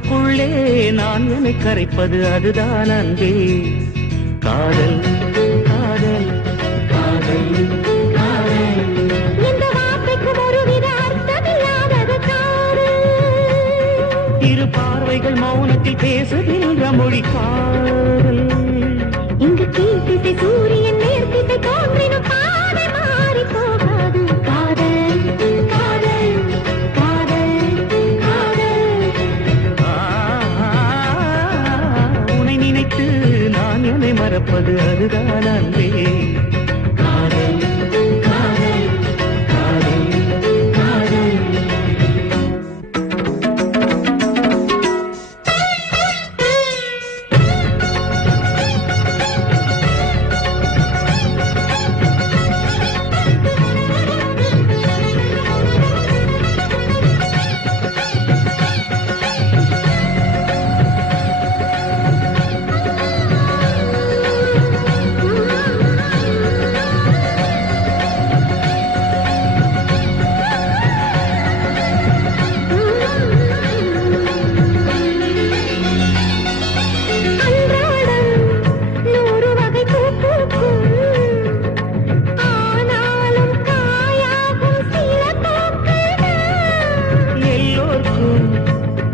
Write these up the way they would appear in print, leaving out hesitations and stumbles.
உனக்குள்ளே நான் என்னை கரைப்பது அதுதான் அன்பே. காதல் காதல் காதல் காதல். இந்த வார்த்தைக்கு ஒருவித அர்த்தமில்லாதது காதல். இரு பார்வைகள் மௌனத்தில் பேசுகின்ற மொழி காதல். இங்கு கீழ்த்திசை சூரியன் நேர்த்திசை தோன்றினும் பாதை மாறி போகாது. காதல் காதல் காதல் காதல். உன்னை நினைத்து நான் என்னை மறப்பது அதுதான் அன்பே. காதல் காதல் காதல் காதல்.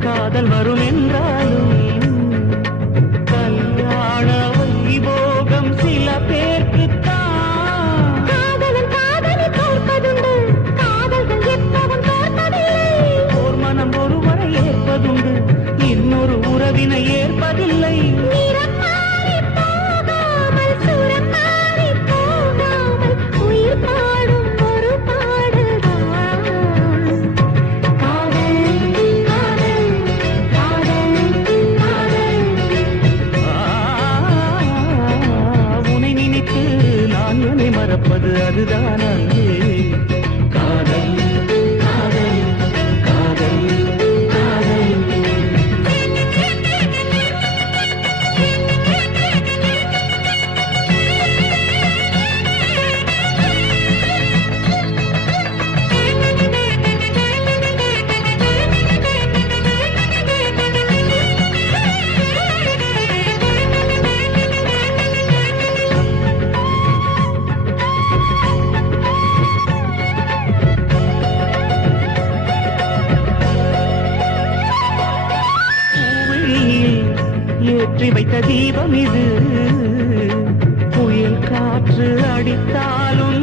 காதல் வரும் என்றாலும் கல்யாண வைபோகம் சில பேர்க்குத்தான். காதலன் காதலை தோற்பதுண்டு, காதல்கள் எப்பவும் தோற்பதில்லை. ஓர் மனம் ஒருவரை ஏற்பதுண்டு, இன்னொரு உறவினை ஏற்பதில்லை. நிறம் மாறி போகாமல், சுரம் மாறி போகாமல், உயிர் பாடும் ஒரு பாடல்தான். காதல் காதல் உன்னை நினைத்து நான் என்னை மறப்பது அதுதான் அன்பே. காதல் காதல் காதல் காதல். ஏற்றி வைத்த தீபம் இது, புயல் காற்று அடித்தாலும்